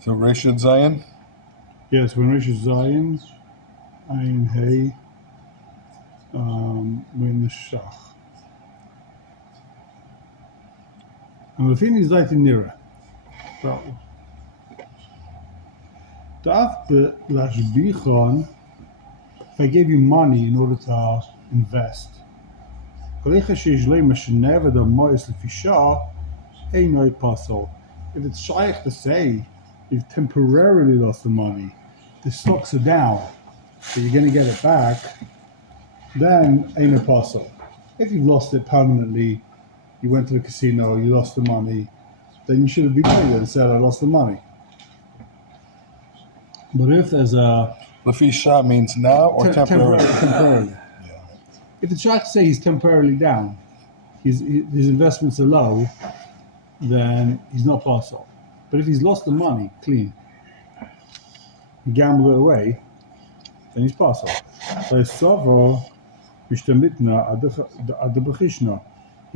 So Rishon Zion? Yes, when Rishon Zion, Ein Hey, when the Shach. And the thing is like in Nira. If I gave you money in order to invest, if it's shaykh to say you've temporarily lost the money, the stocks are down, so you're going to get it back, then ain't a puzzle. If you've lost it permanently, you went to the casino, you lost the money, then you should have been paid and said, I lost the money. But if there's a... Lafi Shah means now or temporarily? Temporarily. Yeah. If the shaykh say he's temporarily down, his investments are low, then he's not puzzle. But if he's lost the money, clean, he gambled it away, then he's puzzle. He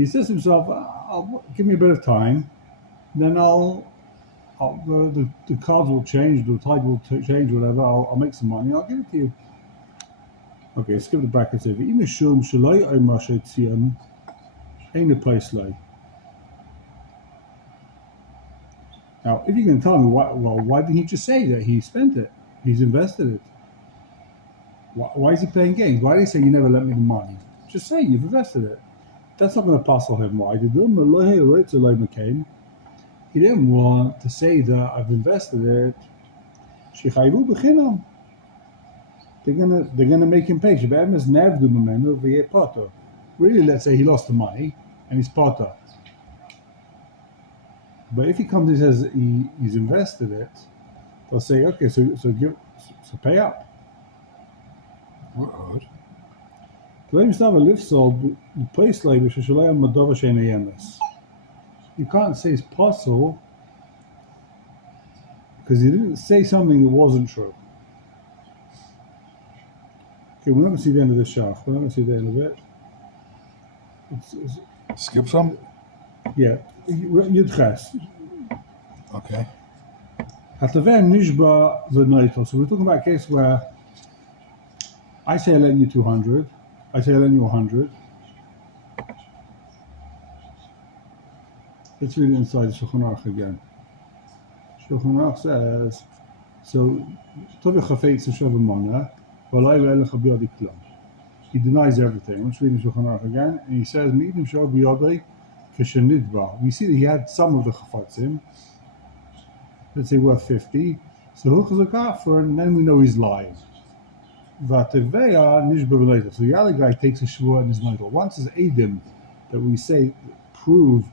says to himself, give me a bit of time, then the cards will change, the tide will change, whatever, I'll make some money, I'll give it to you. Okay, skip the brackets over. Ain't a place like. Now, if you can tell me, why didn't he just say that he spent it? He's invested it. Why is he playing games? Why did he say you never lent me the money? Just say you've invested it. That's not going to puzzle him. Why? He didn't want to say that I've invested it. They're gonna make him pay. Really, let's say he lost the money and he's potter. But if he comes and says he's invested it, they'll say, okay, so pay up. What? You can't say it's possible because he didn't say something that wasn't true. Okay, we're not going to see the end of the shach. We're not going to see the end of it. Skip some? Yeah. Yudches. Okay. So we're talking about a case where I say I lend you 200. I say I lend you 100. Let's read it inside the Shulchan Aruch again. Shulchan Aruch says, so, he denies everything. Let's read the Shulchan Aruch again. And he says, we see that he had some of the chafatzim, let's say worth 50. So and then we know he's lying. So the other guy takes a shvua in his night. Once his Eidim that we say prove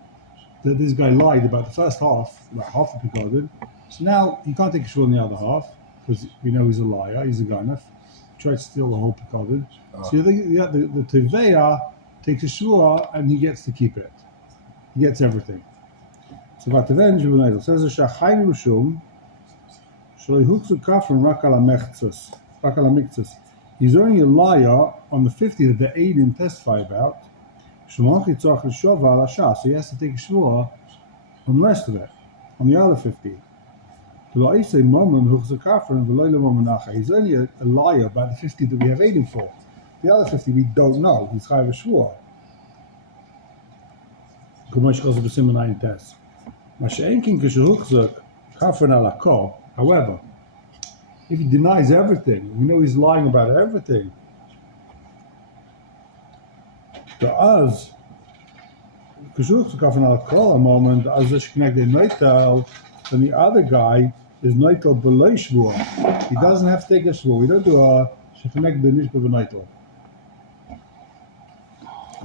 that this guy lied about the first half, about half the Pekadin, so now he can't take a shvua in the other half because we know he's a liar, he's a ganef. He tried to steal the whole Pekadin. So the Teveya takes a shvua and he gets to keep it. He gets everything. So Vateven Juvenile says a Shachayim Rishum Shalei Huksu Kafran Rakala Mechtzas. He's only a liar on the 50 that the Eidim testify about. So he has to take a shvua on the rest of it, on the other 50. He's only a liar about the 50 that we have Eidim for. The other 50 we don't know. He's chayav a shvua. However, if he denies everything, we know he's lying about everything. To us, moment, then the other guy is noitel below shvua. He doesn't have to take a shvua. We don't do a sheconnect the nishba b'neitel.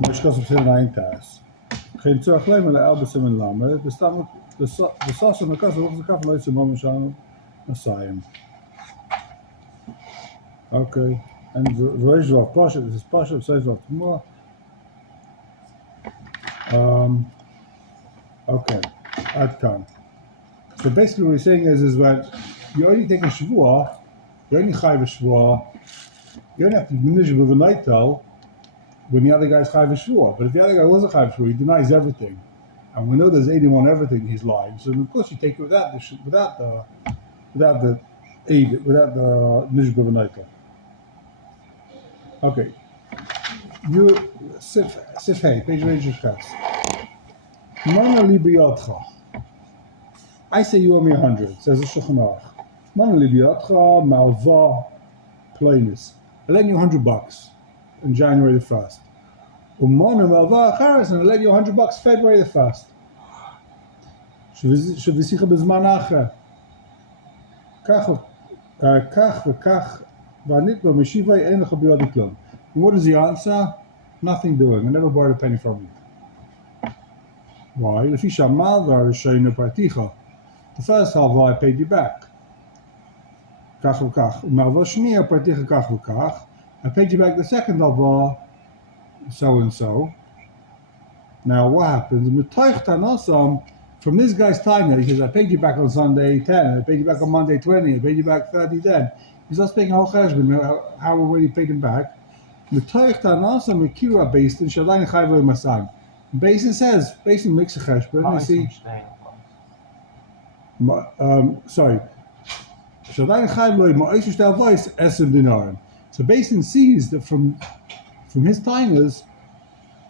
Mishkas of sin ein tas. Geen tzorach leim ele el b'simen lamed. The sasha mekas of the kaf leitze moment shalom nasayim. Okay, and the version of Pasha, this is Pasha, says of tomorrow. Okay, Adkan. So basically what he's saying is that you only take a shvua, you only chayiv a shvua, you only have to diminish with a neitel when the other guy's chayiv a shvua. But if the other guy wasn't chayiv a shvua, he denies everything. And we know there's 81 everything, he's lying. So of course you take it without the without the aid, without the nishba v'naita. Okay. You sif hey, page Reishis. Mana li biyatcha. I say you owe me 100, says the Shulchan Aruch. Mana li biyatcha malva plainis. I lend you $100 on January the 1st. Umana malva acharis, and I lend you $100 February the 1st. Shuvisicha bezman acher. Kach v'kach v'anitba meshivai ein lecha biyadi klum. What is the answer? Nothing doing. I never borrowed a penny from you. Why? The first half I paid you back. I paid you back the second half, so and so. Now what happens? From this guy's time, he says, I paid you back on Sunday 10, I paid you back on Monday 20, I paid you back 30 10. He's not speaking how already paid him back. Basin says, Basin makes a cheshbon. You see, sorry. So Basin sees that from his timers,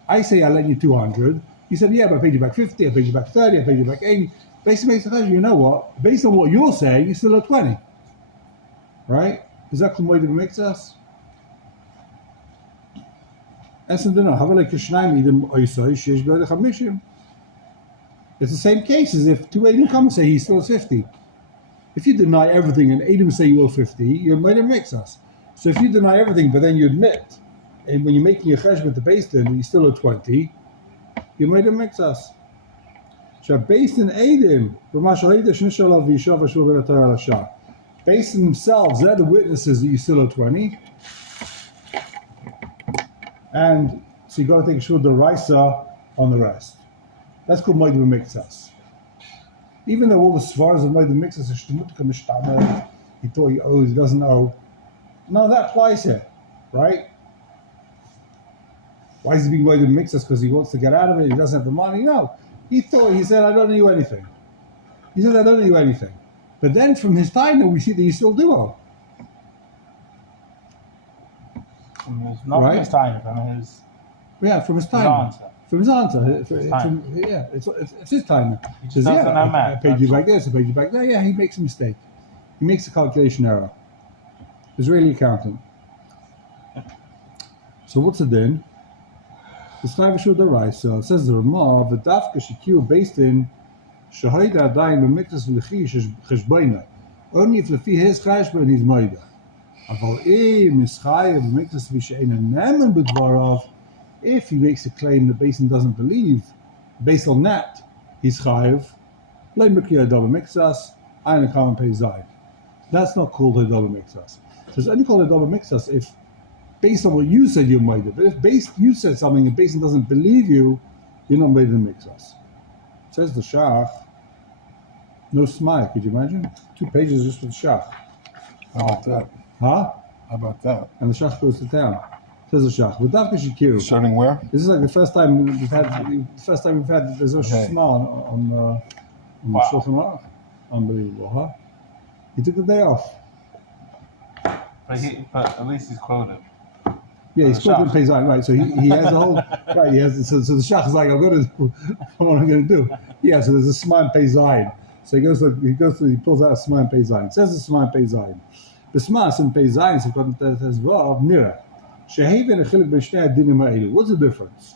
I say I lent you 200. He said, yeah, but I paid you back 50, I paid you back 30, I paid you back 80. Basin makes a cheshbon. You know what? Based on what you're saying, you still owe 20. Right? Is that the way to mix us? It's the same case as if two Edom come and say he still owes 50. If you deny everything and Edom say you owe 50, you might have mixed us. So if you deny everything but then you admit, and when you're making your cheshbon to Basin, you still owe 20, you might have mixed us. Basin Edom, Basin themselves, they're the witnesses that you still owe 20. And so you got to take a shul deraisa on the rest. That's called moed b'miktzas. Even though all the svaras of moed b'miktzas are shtemut kamishtamer, he thought he owes, he doesn't owe. None of that applies here, right? Why is he being moed b'miktzas? Because he wants to get out of it. He doesn't have the money. No, he said, I don't owe you anything. He said, I don't owe you anything. But then from his time, we see that you still do owe. Not right? from his time, from his... Yeah, from his time. From his answer. Yeah, it's his time. He says, I paid you back this, I paid you back there. Yeah, he makes a mistake. He makes a calculation error. Israeli accountant. So what's it then? The Snivashur Daraisa says the Ramah, the Dafka Shikiu based in Shahida Dain B'Miktas V'Lechish Cheshbaina. Only if Lefi his Cheshbain he's Maida. If he makes a claim the Basin doesn't believe, based on that, he's chayiv. That's not called a double mixas. So it's only called a double mixas if, based on what you said, you're made it. But if you said something and Basin doesn't believe you, you're not made in mixas. Says the Shach, no smile. Could you imagine? 2 pages just for the Shach. How about that? Huh? How about that? And the Shach goes to town. Says the Shach. Starting where? This is like the first time we've had. There's a smile on the Shulchan Aruch. Unbelievable, huh? He took the day off. But at least he's quoted. Yeah, he's quoted Peizayin, right? So he has a whole right. He has so the Shach is like, what am I going to do? Yeah, so there's a Sman Peizayin. So he pulls out a Sman Peizayin. It says a Sman Peizayin. The Smas and Peizayin, so says Vav Nira. Shehaven Echilik B'Shnei Adinim Ha'elu. What's the difference?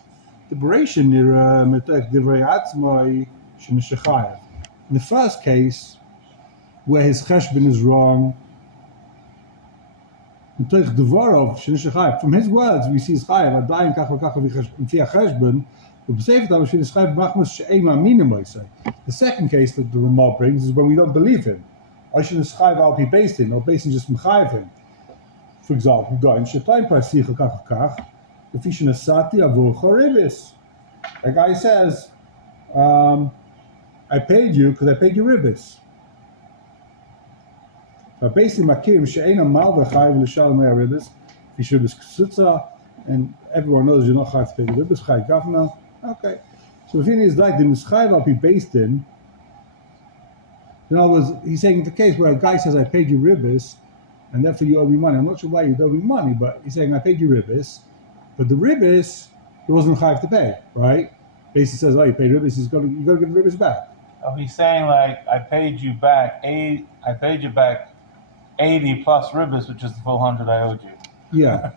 The Bereisha Nira Metek Divrei Atzmai Shenishachayev. In the first case, where his cheshbon is wrong, from his words, we see Chayev, Adayin Kach V'Kach V'Fi HaCheshbon, the second case that the Ramah brings is when we don't believe him. I should Chayev Al Pi Beisin, or Beisin just Mechayev him. For example, Adayin Shetayim Prasicha Kach V'Kach, V'Fi Shenasati Avur Choribis. A guy says, I paid you because I paid you ribis. Basically, Makirim she'ena mal v'chayiv l'shalom ribis. He should be ksutza, and everyone knows you're not chayiv to pay the ribis. Chayiv gavna. Okay. So if he is like the mischayiv I'll be based in, In other words, he's saying the case where a guy says, I paid you ribbis, and therefore you owe me money. I'm not sure why you owe me money, but he's saying, I paid you ribbis, but the ribbis, he wasn't chayav to pay, right? Basically says, oh, you paid ribbis, you got to give the ribbis back. Oh, he's saying like I paid you back 80 plus ribbis, which is the full 100 I owed you. Yeah.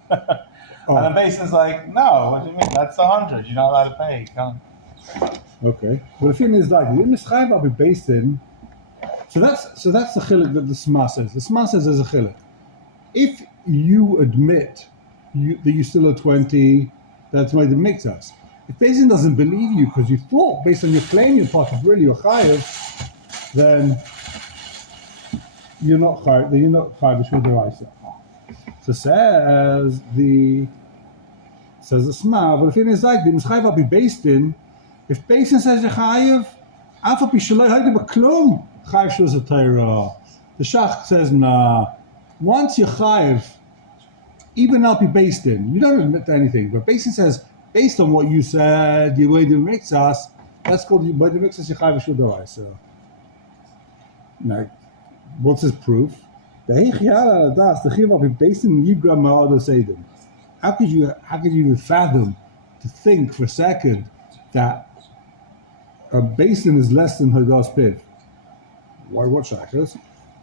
And the Basin's like, no, what do you mean? That's 100. You're not allowed to pay. You can't. Okay. Well, the thing is like, the Mischayv will be based in. So that's the chiluk that the Sma says. The Sma says there's a chiluk. If you admit that you still owe 20, that's made the mixas. If Basin doesn't believe you because you thought based on your claim you're part of really your chayiv, then you're not chayiv. Then you're not chayiv with the Raisa. So says the Sma. But the thing is like the Mischayv will be based in. If Basin says you're chayiv, alpha pishalei hayde beklum chayiv shuz a Torah. The Shach says nah. Once you're chayiv, even not be based in, you don't admit to anything. But Basin says based on what you said, you weighed the mixas. That's called you weighed the mixas. You're chayiv shuz a so. Now, what's his proof? The heichiyala das the chiv will be based in yigram ma'ados edim. How could you fathom to think for a second that a basin is less than Hadas Piv? Why what shakers?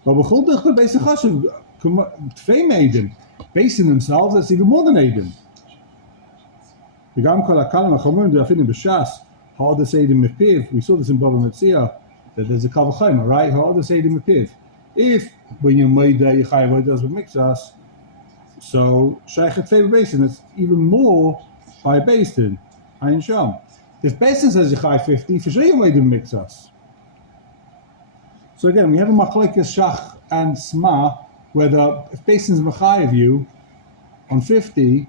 But b'chol the basin chashuv tvei meidin. Basin themselves, that's even more than edim. V'gam kol hakalim hachomim de'afinim b'shas ha'adas edim mepiv. We saw this in Bava Metzia that there's a kal v'chayma, right? Ha'adas edim mepiv. If when you're made you chayav Hadas with mixas, so shaykhet tvei basin, it's even more high basin. Ayin sham. If Basin says you chayav 50, for sure you made them mix us. So again, we have a machlokes Shach and Sma, whether if Basin's mechayev you on 50,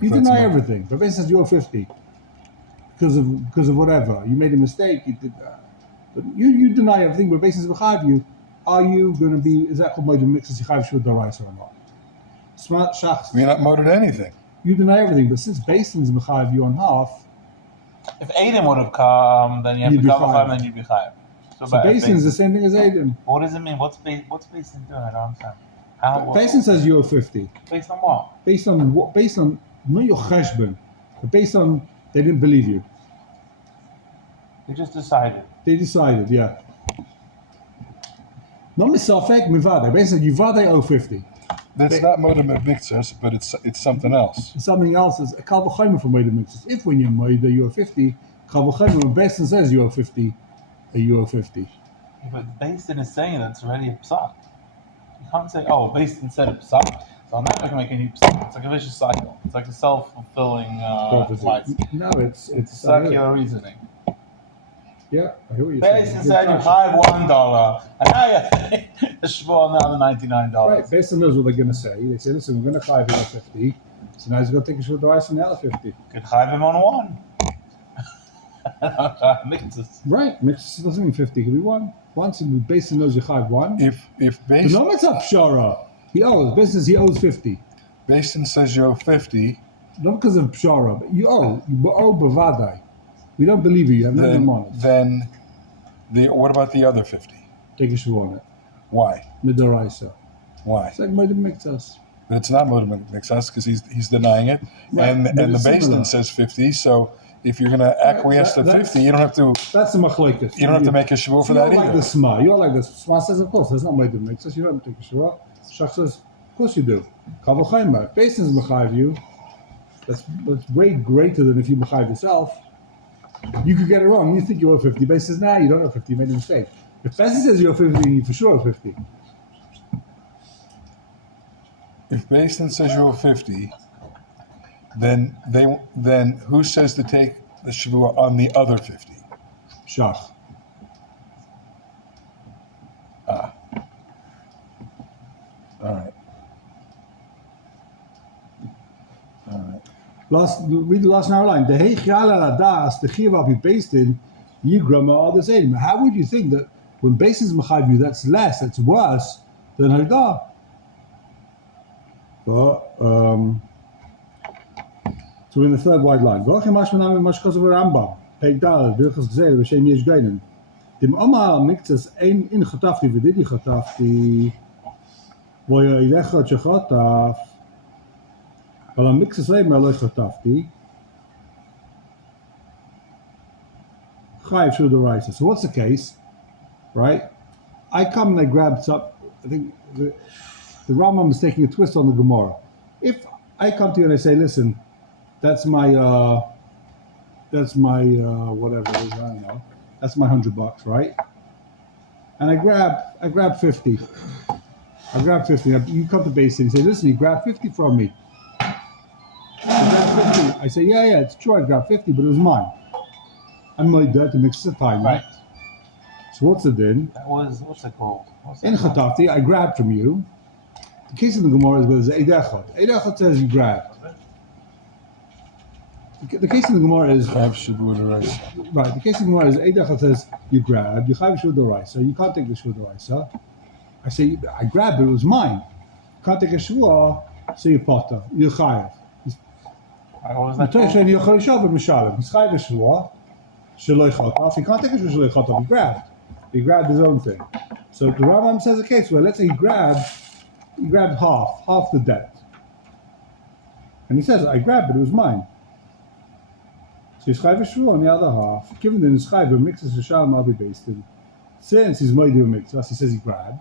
you deny everything. But Basin says you owe 50 because of whatever you made a mistake. You did but you deny everything. But Basin's mechayev you, are you going to be? Is that called made mix as you chayav shul daraisa or not? Smart Shach. You're not moted anything. You deny everything, but since Basin's mechayev you on half. If Adam would have come, then you have to cover him and you'd be chayav. So Basin is the same thing as Adam. What does it mean? What's Basin doing? I don't understand. Basin says you owe 50. Based on what? Based on what? Based on not your cheshbon, but based on they didn't believe you. They just decided. They decided, yeah. Not misafek mivade. Basically, you vade owe 50. That's not modem mixers, but it's something else. Something else is a kal v'chaymer from Moed mixes. If when you're Moed you owe 50, kal v'chaymer when Basin says you owe 50, you owe 50. But Basin is saying that it's already a psak. You can't say, oh, Basin said a psak, so I'm not going to make any psak. It's like a vicious cycle. It's like a self-fulfilling life. No, it's circular reasoning. Yeah, I hear what you're Basin saying. said you chayav $1, and now you think the shvur now the $99. Right, Basin knows what they're going to say. They say, listen, we're going to chayav you at 50, so now he's going to take a shvur daraisa from the other 50. Could chayav him on 1. Mixes. Right, mixes doesn't mean 50, it could be 1. Once Basin knows you chayav 1. If The Basin, nomit's up pshara. He owes. Basin says he owes 50. Basin says you owe 50, Not because of pshara, but you owe bavadai. We don't believe you. You have nothing on it. then what about the other 50? Take a shvu on it. Why? Midoraisa. Why? It's like Moed mixas. But it's not modem mixers because he's denying it, Right, and but the it's Basin similar. says 50. So if you're going to acquiesce to that's- 50, you don't have to. That's the machlokes. You don't have to make a shvur for that You're like either. the Sma. You're like the Sma says, of course, that's not Moed mixas. You don't take a shvu. Shach says, of course you do. Kal v'chaymer. If Basin's mechayev you, that's way greater than if you mechayev yourself. You could get it wrong. You think you owe 50. Basin says, nah, you don't owe 50. You made a mistake. If Basin says you owe 50, you for sure owe 50. If Basin says you owe 50, then who says to take the shvur on the other 50? Shach. All right. Read the last narrow line. The heichiyala das the chiv will be based in yigram ma'ados edim. How would you think that when Basin's mechayev you, that's less, that's worse than Hadah? So we're in the third wide line. Peg Dal, Birchas Gzeil, B'Shem Yesh Geinen. Dem Oma Mikzas ein in Chatafti v'didi Chatafti v'yo ilechot shechataf אבל המיקסס אימא לא חטפתי Chayiv Shul D'Oraisa. So what's the case, right? I come and I grab some. I think the Rambam is taking a twist on the Gemara. If I come to you and I say, listen, that's my whatever it is, I don't know. That's my $100, right? And I grab 50. I grab 50. You come to base and you say, listen, you grab 50 from me. I grab 50. I say, yeah, it's true. I grabbed 50, but it was mine. I'm my dad to mix the time. Right. So what's the din? That was, what's it called? In Chatafti, I grabbed from you. The case in the Gemara is with Eidechot. Eidechot says you grabbed. The case in the Gemara is Chayiv Shavua D'Oraisa. right. The case in the Gemara is Eidechot says you grabbed. You Chayiv Shavua D'Oraisa. You can't take the Shavua D'Oraisa. I say I grabbed it. It was mine. You can't take a Shavua, so you potter. You Chayiv. What was that You called? you Chayiv Mishalem. He's Chayiv Shavua. Shaloi Chotaf. He can't take a Shaloi Chotaf. He grabbed. He grabbed his own thing. So the Rambam says a case where let's say he grabbed half the debt. And he says, I grabbed it, it was mine. So he's Chayv Shvu on the other half. Given that his Chayv mixes the Shalom I'll be based in. Since he's Moedu mixes, he says he grabbed.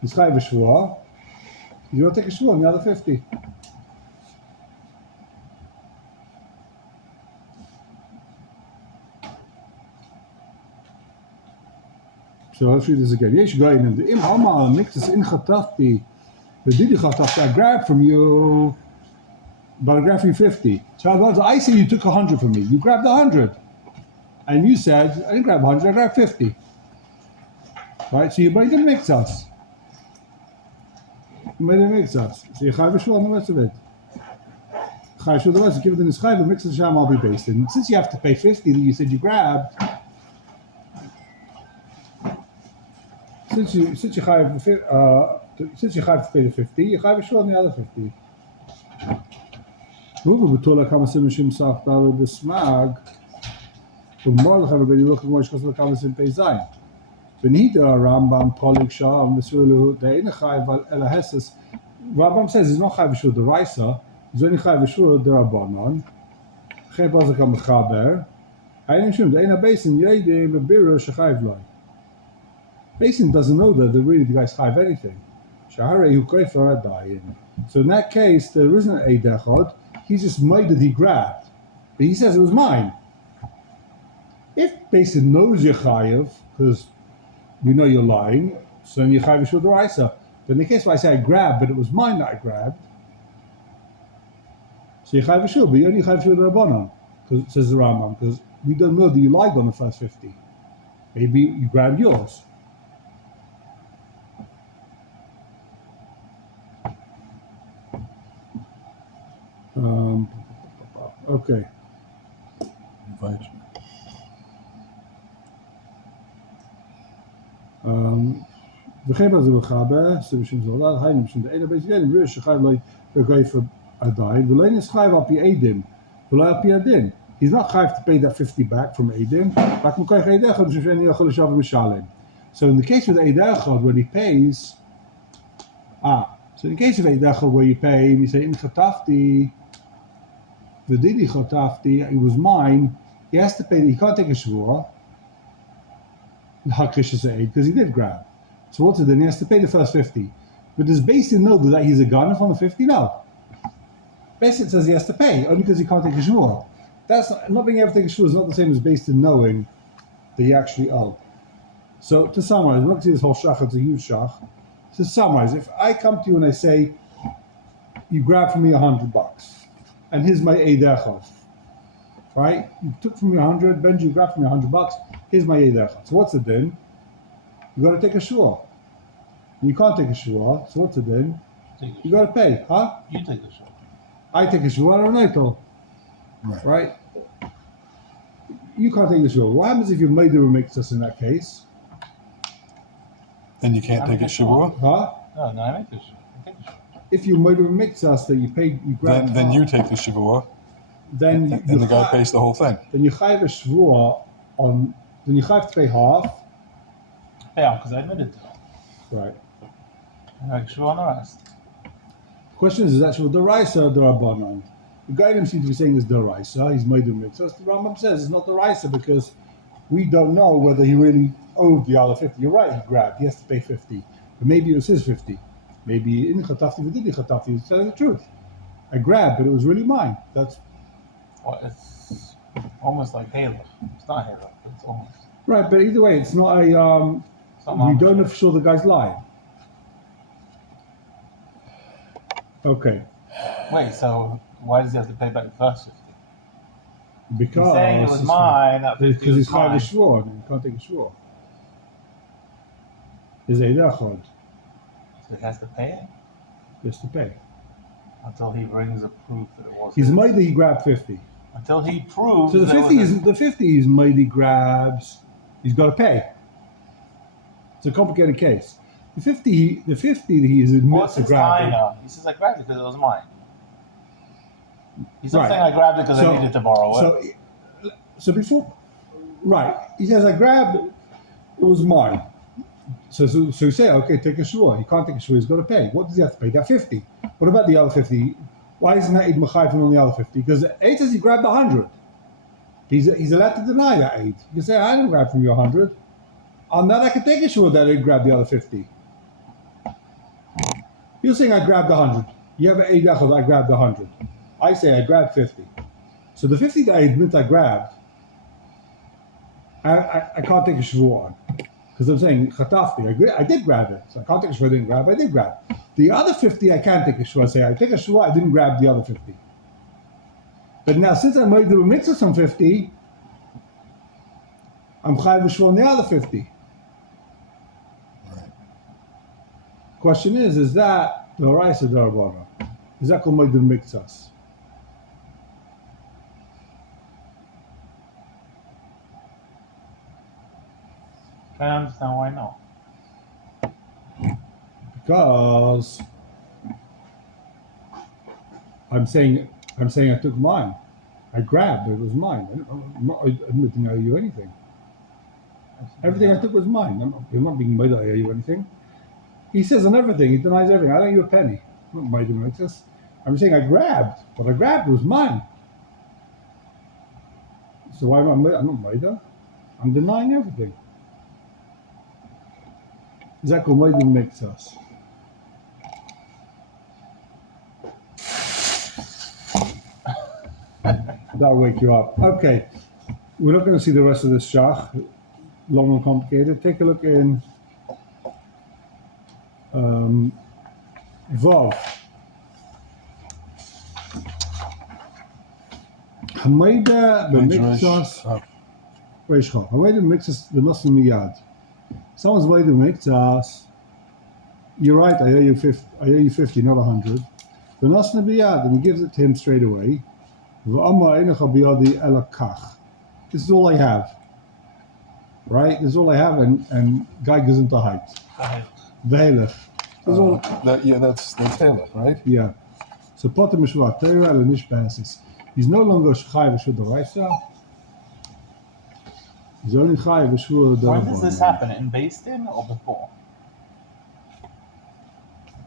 He's Chayv Shvu. He's going to take a Shvu on the other 50. So let's read this again. Yesh Gainen, the Im Hama mixes in Chatafti, the Didi Chatafti, I grabbed from you, but I grabbed from you 50. So I say you took 100 from me. You grabbed 100. And you said, I didn't grab 100, I grabbed 50. Right? So you made them mix us. You made them mix us. So you Chayv Shul on the rest of it. Chayv Shul the rest, give it in this Chayv, and mix the Sham I'll be based in. Since you have to pay 50 that you said you grabbed, Since you have to pay the 50, you have to show on the other 50. Ruva b'tola kama sim mishim saf b'ala b'smag. Umar l'chem b'ni look at more shkos l'kama sim pei zayin. Benita Rambam polik shah m'suru de'ina chayv el hases. Rambam says he's not chayv b'shur d'Oraisa. He's only chayv b'shur d'Rabanan. Chem pazakam m'chaber. Hayin mishum de'ina basin yedim b'biru shechayv loy. Basin doesn't know that really the guy's chayv anything. So in that case, there isn't a dechod. He just made that he grabbed, but he says it was mine. If Basin knows you're chayiv because we know you're lying, so then you're chayiv b'shul d'oraisa. But in the case where I say I grabbed, but it was mine that I grabbed, so you're chayiv b'shul, but you're only chayiv b'shul d'Rabbanan, because says the Rambam, because we don't know that you lied on the first 50. Maybe you grabbed yours. Okay. Invite you. וכן בזה בחבה, סבישים זולד, היינו בשביל דאינה בית גלים, ויש שחייב לא יגייף עדיין, ולא ינס חייב על פי עדים, ולא על פי הדין. He's not chayiv to pay that 50 back from Eidim, רק מכוח Eid Echad, בשביל שאני יכול לשאול ומשלם. So in the case with Eid Echad, when he pays, so in the case of Eid Echad, where you pay, and you say, in Chatafti, V'didi Chatafti, it was mine, he has to pay, he can't take a Shvuah, because he did grab. So what's it then? He has to pay the first 50. But does Basin know that he's a gunner from the 50? No. Basin says he has to pay, only because he can't take a Shvuah. That's not being able to take a Shvuah is not the same as Basin knowing that he actually owe. So to summarize, we're not going to see this whole shach, it's a huge shach. To summarize, if I come to you and I say, you grab from me $100, and here's my Eid Echad, right? You took from me 100, Benji, you grabbed from me $100, here's my Eid Echad. So what's the din? You got to take a shua. You can't take a shua, so what's the din? You got to pay, huh? You take the shot. I take a shua, I don't know. Right? You can't take a shua. What happens if you made the remixes in that case? Then you can't take a Shavua? Huh? No, I make the shot. I take the shot. If you made a remixes that you paid, you grabbed Then you take the Shavua, then and the guy pays the whole thing. Then you chayiv a shvua on then you have to pay half. Yeah, because I admitted to it. Right. And I should on the rest. The question is that Daraisa or Darabanan? The guy didn't seem to be saying it's Daraisa. He's made him mix. So the Rambam says it's not Daraisa because we don't know whether he really owed the other 50. You're right, he grabbed. He has to pay 50. But maybe it was his 50. Maybe in Chatafti, we did Chatafti. He's telling the truth. I grabbed, but it was really mine. That's Well, it's almost like Halo. It's not Halo, but it's almost. right. But either way, it's not a. It's not We don't know Mamash. for sure the guy's lying. Okay, Wait, so why does he have to pay back the first 50? because He's saying it was mine, that 50 because was he's hard mine. to shvur, and you can't take a shvur. Is a dachod. So he has to pay it Just to pay. until he brings a proof that it was He's his. made that he grabbed 50. Until he proves So the that it 50 was is the 50 is made he grabs. He's got to pay. It's a complicated case. The 50 that he is admits What's to his grabbing. diner? He says, I grabbed it because it was mine. He's not Right. saying I grabbed it because So- I needed to borrow it. So before, right? He says I grabbed it. It was mine. So you say, okay, take a shvur. He can't take a shvur. He's got to pay. What does he have to pay? That 50. What about the other 50? Why isn't that Eid Mechayfin on the other 50? Because Eid says he grabbed 100. He's allowed to deny that Eid. You can say, I didn't grab from you 100. On that, I can take a shvur that I grabbed the other 50. You're saying I grabbed 100. You have an Eid Echad, I grabbed 100. I say I grabbed 50. So the 50 that I admit I grabbed, I can't take a shvur on. Because I'm saying, Chatafti, I did grab it. So I can't take a shvur, I didn't grab, I did grab. The other 50, I can take a shvur. I say, I take a shvur, I didn't grab the other 50. But now, since I made the mitzvah on 50, I'm chayav shvur on the other 50. Question is that the Horaisa Darabana? Is that called Moed Miktsas? I don't understand why not. Because I'm saying I took mine. I grabbed, it was mine. I'm not admitting I owe you anything. Everything I took was mine. You're not being made I owe you anything. He says on everything, he denies everything. I don't owe you a penny. I'm not made like this. I'm saying I grabbed. What I grabbed was mine. So why am I'm not made up? I'm denying everything. Is that called Moed Miktsas? That'll wake you up. Okay, we're not going to see the rest of this shach. Long and complicated. Take a look in Vav. Hameida b'miktsas. Reishcha. Hameida b'miktsas v'nosim miyad. Someone's made b'miktsas. You're right. I owe you 50. I owe you 50, not 100. V'nosim miyad, and he gives it to him straight away. This is all I have. Right? This is all I have, and guy goes into height. Veilach. This is all. That's Halach, right? Yeah. So Potter Mishvat Torah and Nish passes. He's no longer Chayav Shur D'Oraisa. He's only Chayav Shur D'Oraisa. When does this happen? In Beis Din or before?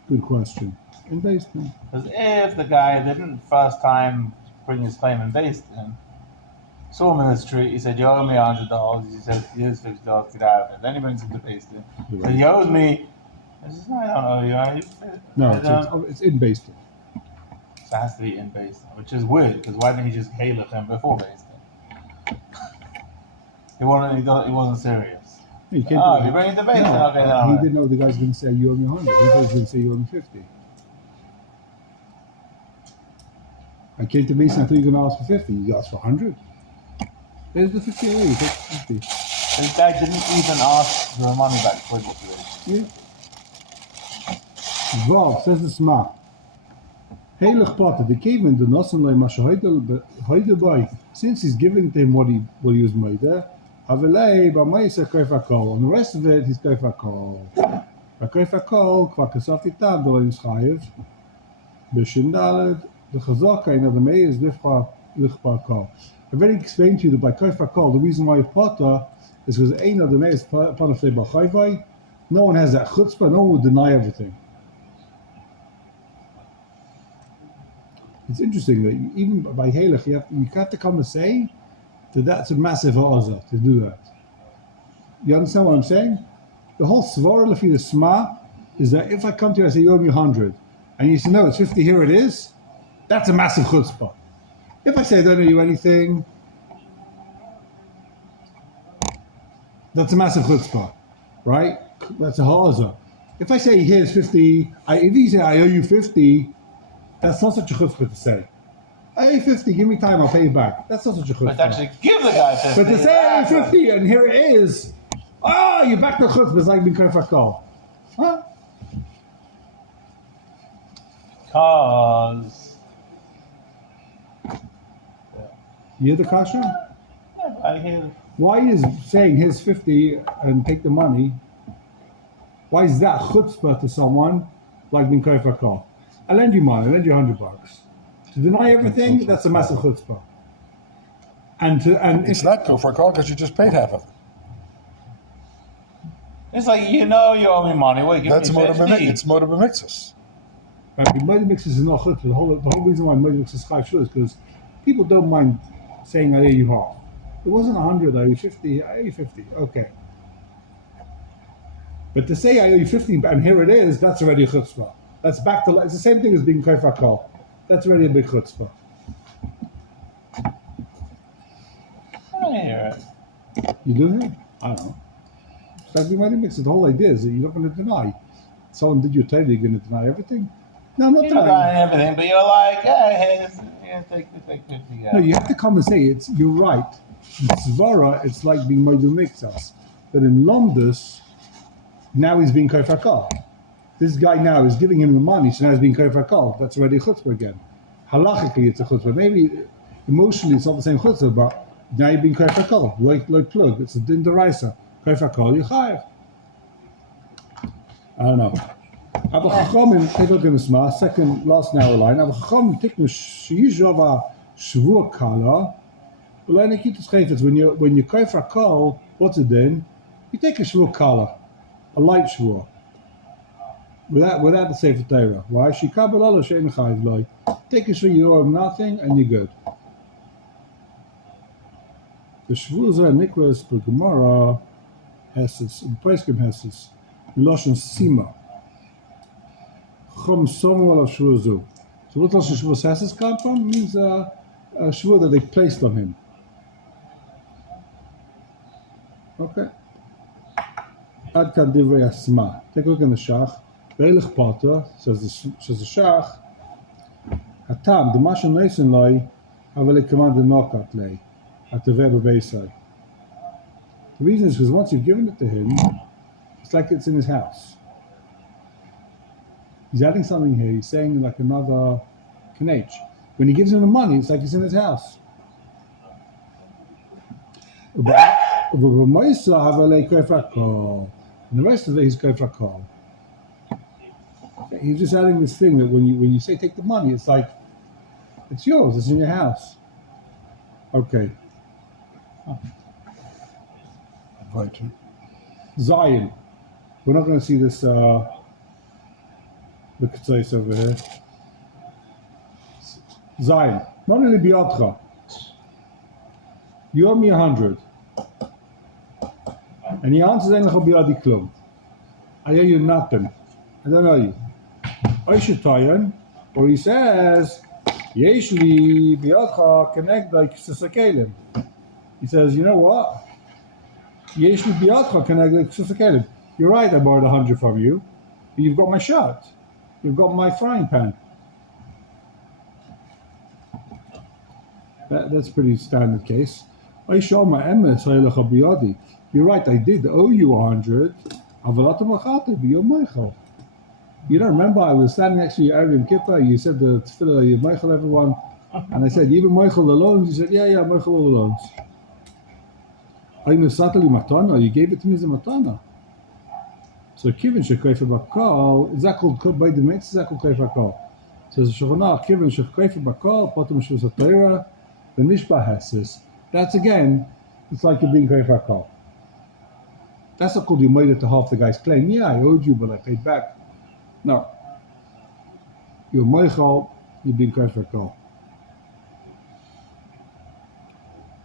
Good question. In Beis Din. Because if the guy didn't first time bring his claim in Beis Din, saw him in the street, he said, you owe me $100. He said, here's $50, get out of it. Then he brings it to Beis Din. You're So right. he owes me. He says, no, I don't owe you. No, But, it's in Beis Din. so it has to be in Beis Din, which is weird, because why didn't he just hail him before Beis Din? He wasn't serious. You can't Oh, do you it. bring it to Beis Din? No, Okay, then he all right. didn't know the guy's going to say you owe me 100. He thought he was going to say you owe me 50. I came to Beis Din, I thought you were going to ask for 50. You asked for 100. There's the 50 away. You take 50. This guy didn't even ask the money back for the situation. Yeah. Vav, says the Sma. Heilig Potter, the Kevin, the Nossen Lay Mashahoidel by. Since he's giving to him what he was made there, Avelei, Bamaisa Kaifakol. On the rest of it, he's Kaifakol. Kaifakol, Kwakasafti Tab, Dolan Schayev. The Shindaled, the Chazaka, and the May is Lichpar Kol. I've already explained to you that by Kaifakol, the reason why Potter It's because ain't of the meis panafle b'chayvai. No one has that chutzpah. No one would deny everything. It's interesting that even by halach, you have to come and say that that's a massive ha'azah to do that. You understand what I'm saying? The whole svara lefi the sma is that if I come to you and say you owe me 100, and you say no, it's 50, here it is, that's a massive chutzpah. If I say I don't owe you anything, that's a massive chutzpah, right? That's a ha'azah. If I say here's 50, if you say I owe you 50, that's not such a chutzpah to say. I owe you 50, give me time, I'll pay you back. That's not such a chutzpah. But to actually give the guy 50. But to say I owe you 50 and here it is, you're back to chutzpah, it's like being kofakol. Huh? Because... You hear the kasha? Yeah, I hear... Why is saying here's 50 and take the money, why is that chutzpah to someone like being kofakol? I lend you money, I lend you $100. To deny everything, that's a massive chutzpah. And It's not go for a call because you just paid half of it. It's like, you owe me money. Well, give That's me 50. it's motive mixus. Right, motive mixes is not chutzpah. The whole reason why motive mixes is chayv is because people don't mind saying I owe you half. It wasn't 100, I owe you 50, I owe you 50, okay. But to say I owe you 50 and here it is, that's already a chutzpah. That's back to, it's the same thing as being kofakol. That's already a big chutzpah. I hear it. You do it? I don't know. It's like the motive mixes. The whole idea is that you're not going to deny. Someone did you tell you you're going to deny everything? No, I'm not You're not denying buying everything, but you're like, hey, take 50. No, you have to come and say you're right. In Svara, it's like being moedu mixas. But in Lomdus, now he's being kofakol. This guy now is giving him the money, so now he's being kofakol. That's already chutzpah again. Halachically, it's a chutzpah. Maybe emotionally, it's not the same chutzpah, but now you're being kofakol. Like plug. It's a din deraisa. Kofakol, you're chayav. I don't know. Abu Chachamim, take a look in the Sma, last narrow line. Abu Chachamim, tiknu sheyizhova shvua kala. When you're kofakol, what's it then? You take a shvua kala, a light shvua, without the Sefer Torah. Why? Shikabel Allah she'en chayiv loy. Take a shvua, you owe nothing, and you're good. The shvua zeh nikras b'gemara heses, in Peskim heses, Lashon sima. Chum somu ala shvua zu. So what does shvua heses come from? It means a shvua that they placed on him. Okay. Ad kan divrei asma. Take a look in the Shach. Reilich Potter says the Shach. Hatam the mashon neisen loy havel command the knockout lay at the verb beisai. The reason is because once you've given it to him, it's like it's in his house. He's adding something here. He's saying like another knech. When he gives him the money, it's like it's in his house. And the rest of it, he's kofakol. He's just adding this thing that when you say take the money, it's like it's yours. It's in your house. Okay. Right. Zion. We're not going to see this. Look at this over here. Zion. Not only biatcha. You owe me 100. And he answers Enlecha biadi klum. I owe you nothing. I don't owe you. Oishatayan, or he says, Yesh li biadcha connect like sisakelim. He says, you know what? Yesh li biadcha connect like sisakelim. You're right, I borrowed 100 from you. But you've got my shirt. You've got my frying pan. That's pretty standard case. You're right, I did owe you 100. But you're Michael. You don't remember I was standing next to you Erev Yom Kippur, you said the tefillah, you Michael everyone. And I said, even Michael the loans? You said, yeah, Michael all the loans. You gave it to me as a matana. So kivin shekreif bakal, is that called by the mitzvah? Is that called kreif bakal? So the shochanah kivin shekreif bakal, potem shvus atayra, the nishba hasis. That's again, it's like you're being kreif bakal. That's not called you made it to half the guy's claim. Yeah, I owed you, but I paid back. No. You're Michael, you've been crushed for a call.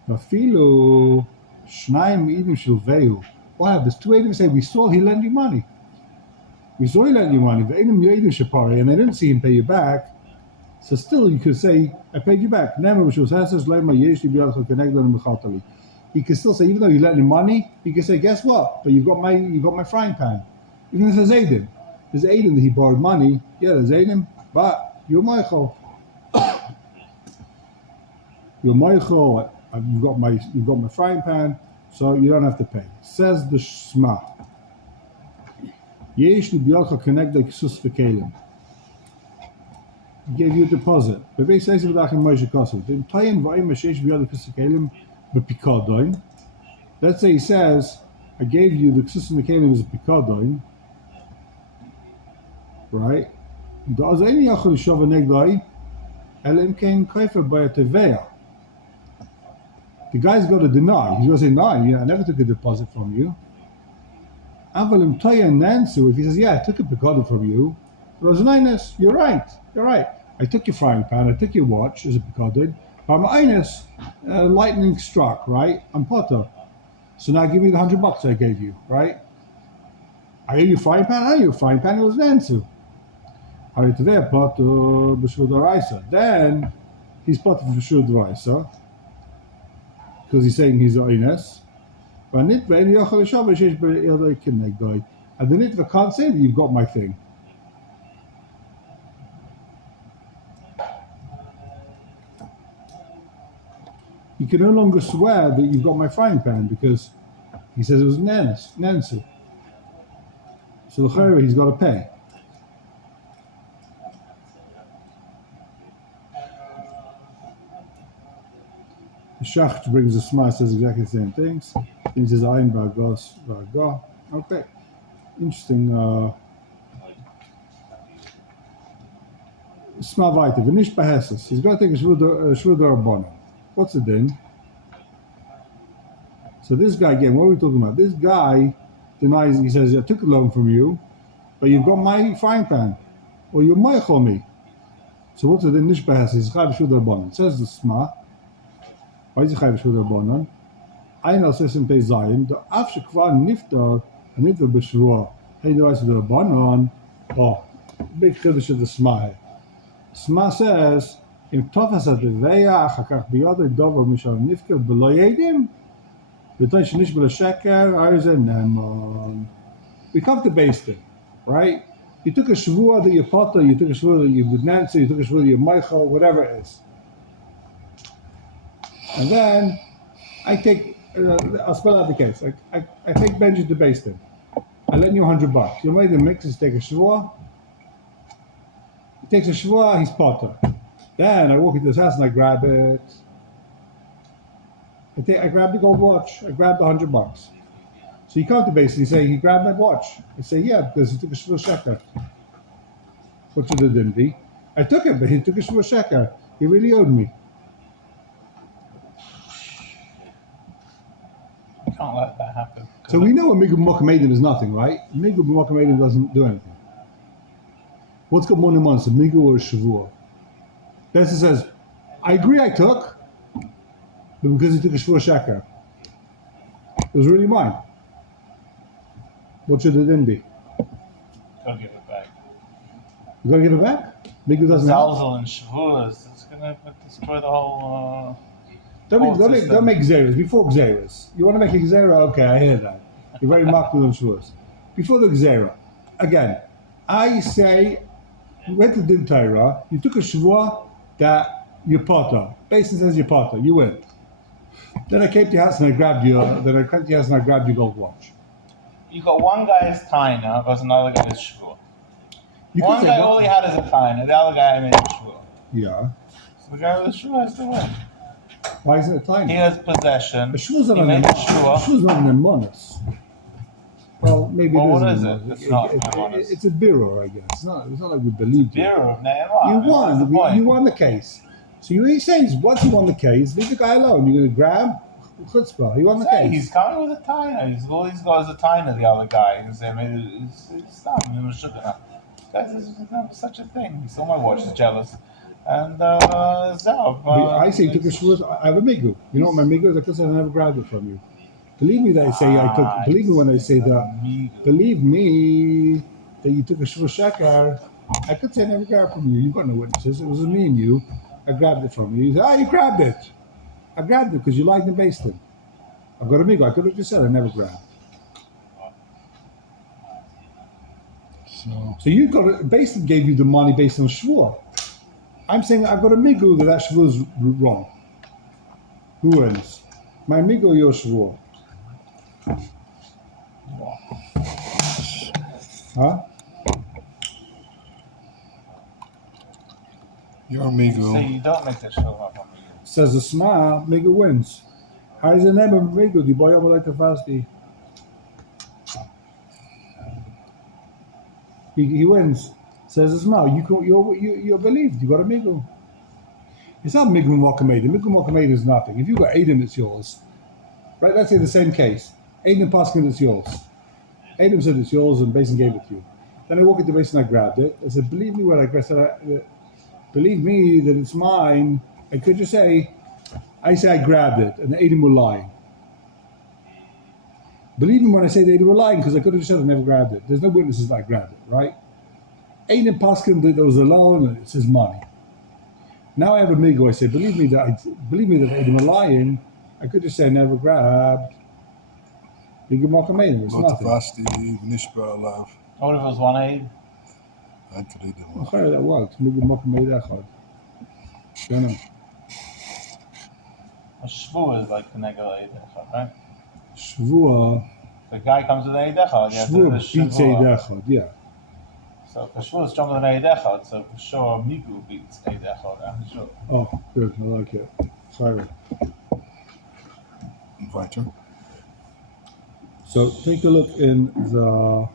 Vafilu, Shnaim Edim Shilveu. Wow, there's two Edim say, we saw he lent you money. We saw he lent you money. The Edim Edim Shapari, and they didn't see him pay you back. So still, you could say, I paid you back. He can still say, even though you lent him money, he can say, guess what? But you got my frying pan. Even if there's Aiden. There's Aiden that he borrowed money. Yeah, there's Aiden. But you're Michael. You're Michael. You got my frying pan, so you don't have to pay. Says the Shema. Yesh Bialcha connect the Ksus Fekelim. He gave you a deposit. Let's say he says, I gave you the Ksus Fekelim as a Picadine, right? The guy's got to deny. He's going to say, no, I never took a deposit from you. If he says, yeah, I took a picador from you, you're right. I took your frying pan, I took your watch as a picador. I'm Inus, lightning struck, right? I'm Potter. So now give me the $100 I gave you, right? I owe you a frying pan, it was Nansu. Then he's Potter for sure Dvaisa. Because he's saying he's Inus. And the Nitva can't say that you've got my thing. You can no longer swear that you've got my frying pan because he says it was Nancy. So the Chayra, he's got to pay. The Shach brings the Smart, says exactly the same things. He says Ayin Ba'gos Ba'ga. Okay. Interesting. Smart Vaita. V'nish Bahesis. He's got to take a Shvud Rabani. What's it then? So this guy, again, what are we talking about? This guy denies, he says, I took a loan from you, but you've got my frying pan. Or you're Michael me. So what's it then? Nish Bahesis. He's Chav Shvud Rabani. It says the Smart. Why is he Chav Shvud Rabbanan? Ein al Sesim Pei Zayin, the Af Shekvar Niftar, and Niftar B'Shvua. Hey, the rice of the Rabbanan. Oh, big Chiddush of the Smah. Smah says, Im Tofas at the Veya, Achakach Biyadai Dover Mishal Nifkar B'lo Yedim, B'toy Shenish B'lo Sheker, Arzen Nemon. We come to Bastin, right? You took a Shvua that you're Potter, you took a Shvua that you're Nancy, you took a Shvua that you're Michael, whatever it is. And then I take, I'll spell out the case. I take Benji to Bastin. I lend you $100. You made the mix is take a Shvua. He takes a Shvua, he's Potter. Then I walk into his house and I grab it. I grab the gold watch. I grab the $100. So you come to Bastin, you say, he grabbed my watch. I say, yeah, because he took a Shvua sheker. What should have done, be? I took it, but he took a Shvua sheker. He really owed me. Can't let that happen. So we know a Migub Mokamedim is nothing, right? Migub Mokamedim doesn't do anything. What's got more than once, a Migub or a Shavua? Bessie says, I agree I took, but because he took a Shavua Sheker, it was really mine. What should it then be? Gotta give it back. You gotta give it back? Migub doesn't help. Zalzal and Shavuos, it's gonna destroy the whole. Don't make Xeras. Before Xeras. You want to make a Xera? Okay, I hear that. You're very makbul on Shavuos. Before the Xera, again, I say, you went to Din Torah, you took a Shavua that you're Potter. Basin says you're Potter, you win. Then I came to your house and I grabbed your gold watch. You got one guy's taina versus another guy's Shavua. One guy all he had is a taina, the other guy made a Shavua. Yeah. So the guy with the Shavua has to win. Why is it a taina? He has possession. A Shua's he made a Shavua. A Shua's not an emonus. Well, maybe well, it is. What is it? It's not it's a biror, I guess. It's not like we believe it. Biror of Ne'emah. You won the case. So he's saying, once you won the case, leave the guy alone. You're going to grab Chutzpah. He won the Say, case. he's coming with a taina. He's always got a taina, the other guy. He's stop. He was sugar. Guys, there's never such a thing. He saw my watch. He's jealous. And I say he took a shvus. I have a migu. You know what my migu is? Because I never grabbed it from you. Believe me that I say I took. Believe me when I say that. Believe me that you took a shvus shekar. I could say I never grabbed from you. You've got no witnesses. It was me and you. I grabbed it from you. You said, you grabbed it. I grabbed it because you liked the basement. I've got a migu. I could have just said I never grabbed. So you got a basement gave you the money based on shvur. I'm saying I've got a migu that shvur is wrong. Who wins? My migu or your shvur? Huh? Your So migu. you don't make that show up on me. Says the Sma, migu wins. How is it never migu? Die boy like the fasti. He wins. Says the Sma, you're believed. You got a migu. It's not migu mokamed. Migu mokamed is nothing. If you got Adam, it's yours. Right? Let's say the same case. Adam Paskin, it's yours. Adam said it's yours, and Basin gave it to you. Then I walk into Basin, I grabbed it. I said, believe me when I said, believe me that it's mine. I could just say, I grabbed it, and Adam were lying. Believe me when I say they were lying, because I could have just said I never grabbed it. There's no witnesses that I grabbed it, right? Adam Paskin that was alone, and it's his money. Now I have a migo. I say, believe me that Adam were lying. I could just say I never grabbed. Migo Mokamed, it's nothing. Fasti, Nishba, Alav. What if it was 1 Actually, Okay, that works. Migo Mokamed Echad. Shannon. A shvu is like the nega right? Shvua. The guy comes with an eidechad. Shvua beats Eidechad, yeah. So for shvu is stronger than eidechad. So for sure, migu beats eidechad. I'm sure. Oh, good. I like it. Sorry. Weiter. So take a look in the.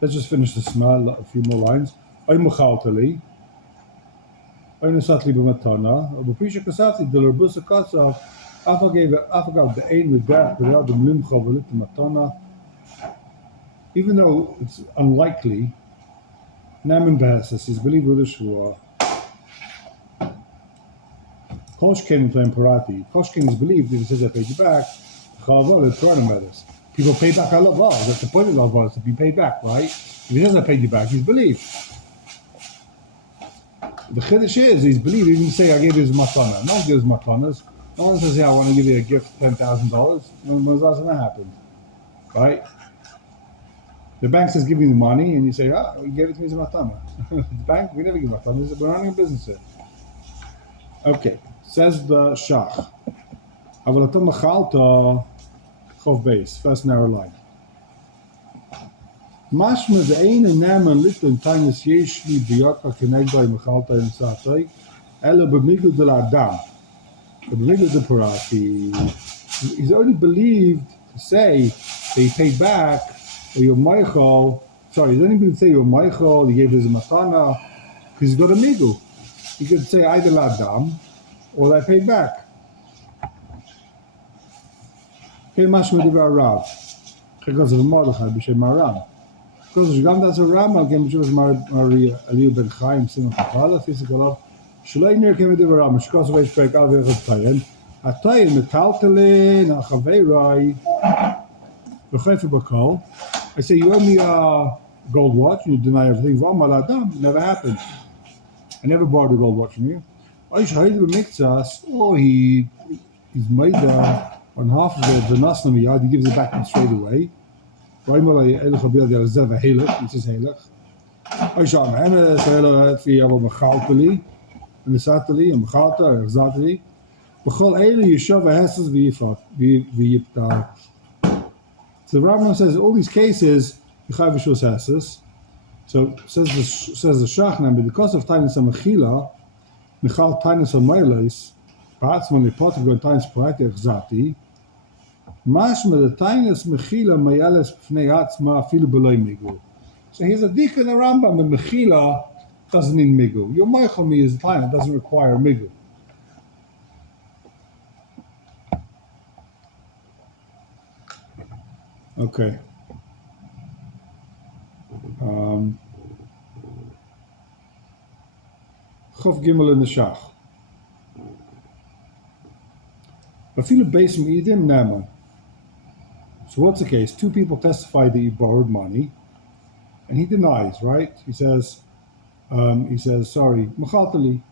Let's just finish the smell. A few more lines. Oy Muchaltali. Oy Nesatli b'matana. B'pisha kasati the Lerbusa Kasav. Afa gave the ain with that without the mlimcha v'lit matana. Even though it's unlikely, Naman Behesas is believed with a shua. Koshkin playing Parati. Koshkin is believed if he says I paid you back. People pay back a lot. That's the point of love to be paid back, right? If he says I paid you back, he's believed. The chiddush is he's believed. Even say I gave you his matana. No one gives matanas. No one says, "Yeah, I want to give you a gift, $10,000." No one says that happened, right? The bank says, "Give me the money," and you say, "Ah, you gave it to me as a matana." The bank, we never give matanas. We're running a business here. Okay, says the Shach. Avalatam Machalta Chov Base, first narrow line. Mashma the Ein and Naman Litan Tainus Yeshli Biyaka Kenegdai Machalta and Satai Ella Bemigu de la Dam. Bemigu de Parati. He's only believed to say that he paid back or your Michael. Sorry, he's only believed to say your Michael, he gave us a matana, because he's got a migu. He could say either la dam or I paid back. Mashma Divar Rav. Because of the Mordechai B'Shem Maram. Because Gam that's a Ram again, which was Maria Eliu Ben Chaim Simon Kapala, Fisikalav. Shleiner came with the Ram, Shkos Weiss Perk Alveh Tayen. Atayin Metaltele, Nachaverai, Bechefer Bakal. I say, you owe me a gold watch, and you deny everything. Vamaladam, never happened. I never borrowed a gold watch from you. Aish Haid B'Miktsas, he's made on half of the Nasnam Yad, he gives it back to him straight away. He says, Heilig. Aisha Mehemes, Heilig, Fi Abo Mechalteli, and the Sateli, and Mechalta, and Zateli. Bechol Eili, Yeshua Hesses, V'yiptar. So the Rambam says, all these cases, Yechav Yeshua Hesses. So says the Shachnam, because of Tainus HaMechila, Michal Tainus HaMeiles, perhaps when they part of Tainus Parati Zati, Mashma the Tainus Mechila Mayeles Pnei Atzma Afilu B'loi Migu. So here's a dik in the Rambam, and Mechila doesn't need Migu. Your Meichel is Tainus, doesn't require Migu. Okay. Chof Gimel in the Shach. I feel a base Idim Nama. So what's the case? Two people testify that he borrowed money, and he denies, right? He says, sorry, Machaltali,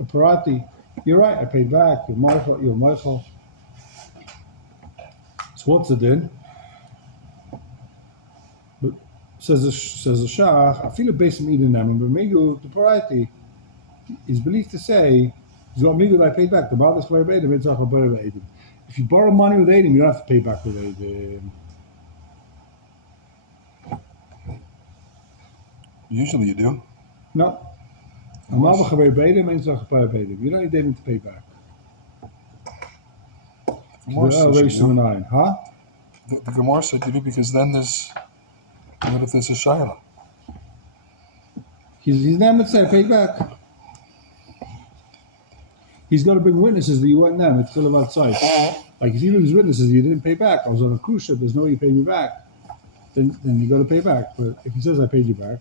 a parati, you're right, I paid back, you're Michael. So what's the din? But says the Shach, I feel a base Idim Nama, but Megu, the parati, is believed to say, he's got Megu that I paid back, the Balas way of Adam, it's not about Adam. If you borrow money with Adam, you don't have to pay back with Adam. Usually you do. No. You don't need Adam to pay back. Huh? The Gemara said you do because then there's, what if there's a Shaila? He's never said pay back. He's got to bring witnesses that you weren't there. It's still outside. Like if he brings witnesses, you didn't pay back. I was on a cruise ship. There's no way you paid me back. Then you got to pay back. But if he says I paid you back,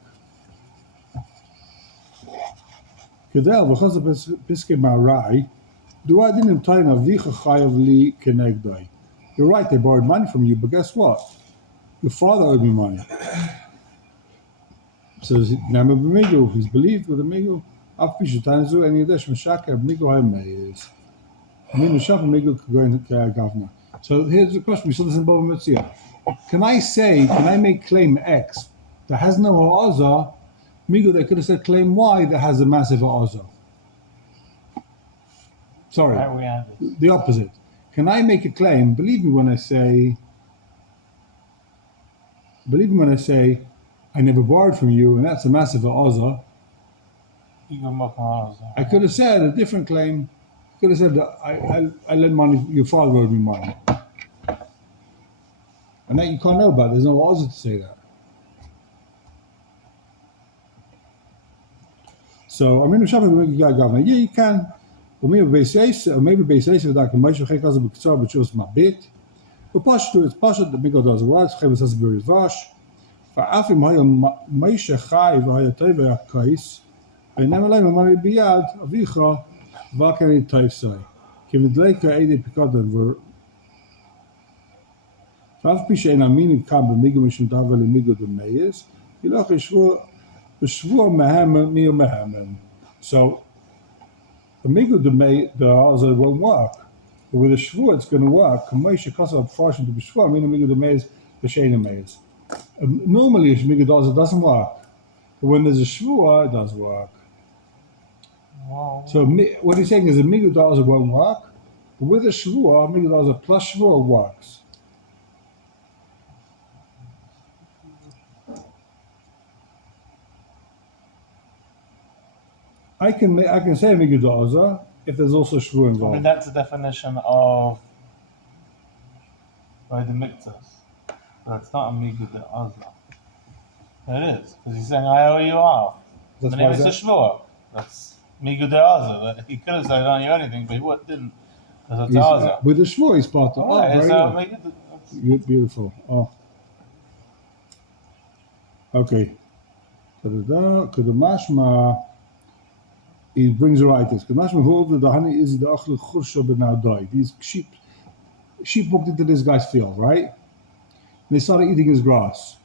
Kedel because of Piske Marai, do I didn't tie na vicha chayav li kenegdai. You're right. They borrowed money from you, but guess what? Your father owed me money. So Nama b'migu. He's believed with a migu. Af pishutanzu and yadesh meshaka b'migu ha'meiz. So here's the question. We saw this in Bava Metzia. Can I make claim X that has no ha'azah? Migu, they could have said claim Y that has a massive ha'azah. Sorry, the opposite. Can I make a claim? Believe me when I say, I never borrowed from you, and that's a massive ha'azah. I could have said a different claim. Could have said that I lent money, your father owed me money. And that you can't know about. There's no laws to say that. So, I mean, yeah, you can. Or maybe base without a measure, check as a biktsar, but just my bit. But Pashtu, it's Pasha, the Miko does words, Chevis as a very vash. For Afim, Maisha Chai, Vaya Teva Kais, and Nemalay, Mamari Biad, Avicha. Wat kan je thuis zijn? Ik heb het lijken Ede Picaden voor. Vanaf Pisha en Amini kan bij Migo misschien daar wel in Migo de mee is. Je lag is bezwoer met hem, meer met hem. So, the Migo de mee, the also won't work. But with a shvur, it's going to work. Meisje kassa op fashion to bezwoer. I mean, Migo de mee is the shane mee is. Normally, if Migo does, it doesn't work. But when there's a shvur, it does work. Wow. So what he's saying is a migu dollar won't work, but with a shvua, migu dollar plus shvua works. I can say migu dollar if there's also shvua involved. I mean, that's a definition of by the mitzvahs. But it's not a migu de azla. It is because he's saying I owe you half. That's And if it's a shvua, that's migu de azla. He could have said I don't owe you anything, but he didn't. Because it's azla. With the shvua, he's part of. Right, Very good. Beautiful. Oh. Okay. Kedamashma. He brings the writers. Kedamashma holds the honey is the achli chursha benadai. These sheep walked into this guy's field, right? And they started eating his grass.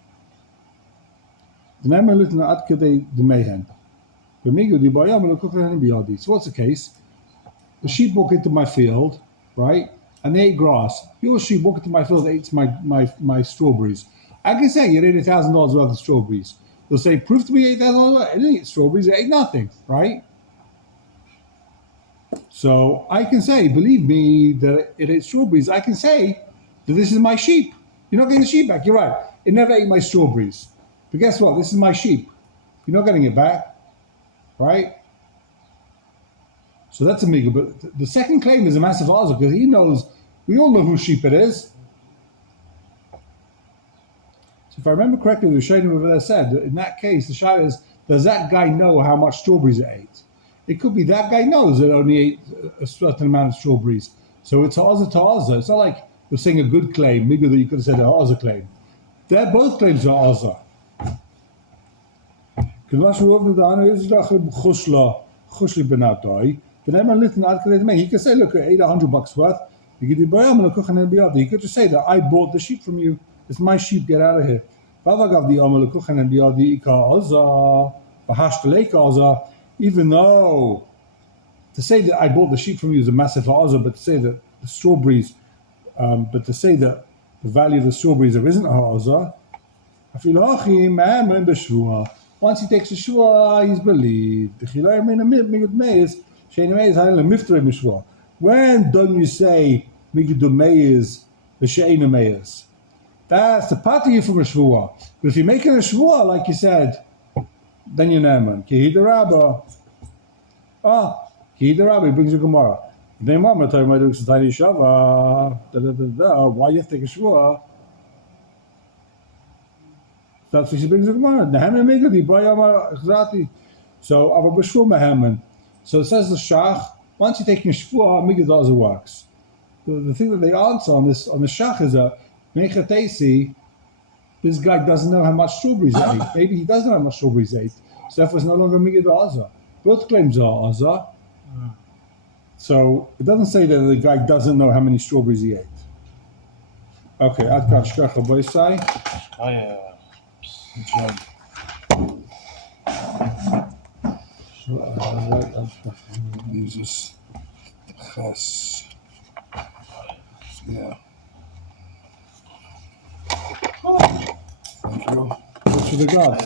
So what's the case? The sheep walk into my field, right? And they ate grass. Your sheep walk into my field, ate my strawberries. I can say you ate $1,000 worth of strawberries. They'll say, prove to me $8,000 worth. It didn't eat strawberries, it ate nothing, right? So I can say, believe me, that it ate strawberries. I can say that this is my sheep. You're not getting the sheep back. You're right. It never ate my strawberries. But guess what? This is my sheep. You're not getting it back. Right? So that's a migu. But the second claim is a massive azah because he knows, we all know whose sheep it is. So if I remember correctly, the Shainim over there said that in that case, the Shainim is, does that guy know how much strawberries it ate? It could be that guy knows it only ate a certain amount of strawberries. So it's azah to azah. It's not like we're saying a good claim, migu that you could have said a azah claim. They're both claims are Azar. Because what we have done is that Chusli Benatoi. Then I'm a little articulate man. He can say, look, $800 worth. You get the bayam and cook and be. He could just say that I bought the sheep from you. It's my sheep. Get out of here. Vavagav the amal cook and be the ika Azar, Bahashtaleka Azar. Even though to say that I bought the sheep from you is a massive Azar, but to say that the strawberries, but to say that the value of the strawberries there isn't a Azar. I feel once he takes a shua, he's believed. When don't you say Migdu Meyers, the Sheina Meyers? That's the part of you from a shua. But if you're making a shua, like you said, then you're Naaman. Kihi the Rabba. Kihi the Rabba brings a Gemara. Then one more time, I do Satani Shava. Why you have to take a shua? That's what she brings a Gemara. So, Abba Bashur Mehaman. So it says the Shach, once you're taking a shua, Migdu also works. The thing that they answer on the Shach is that Mechatesi, this guy doesn't know how much strawberries he ate. Maybe he doesn't know how much strawberries he ate. So therefore it's no longer Migid Azar. Both claims are Azar. So it doesn't say that the guy doesn't know how many strawberries he ate. Okay, Adkan Shkacha Boisai. Oh yeah. Jesus. Chas. Yeah. Thank you. What's for the gods?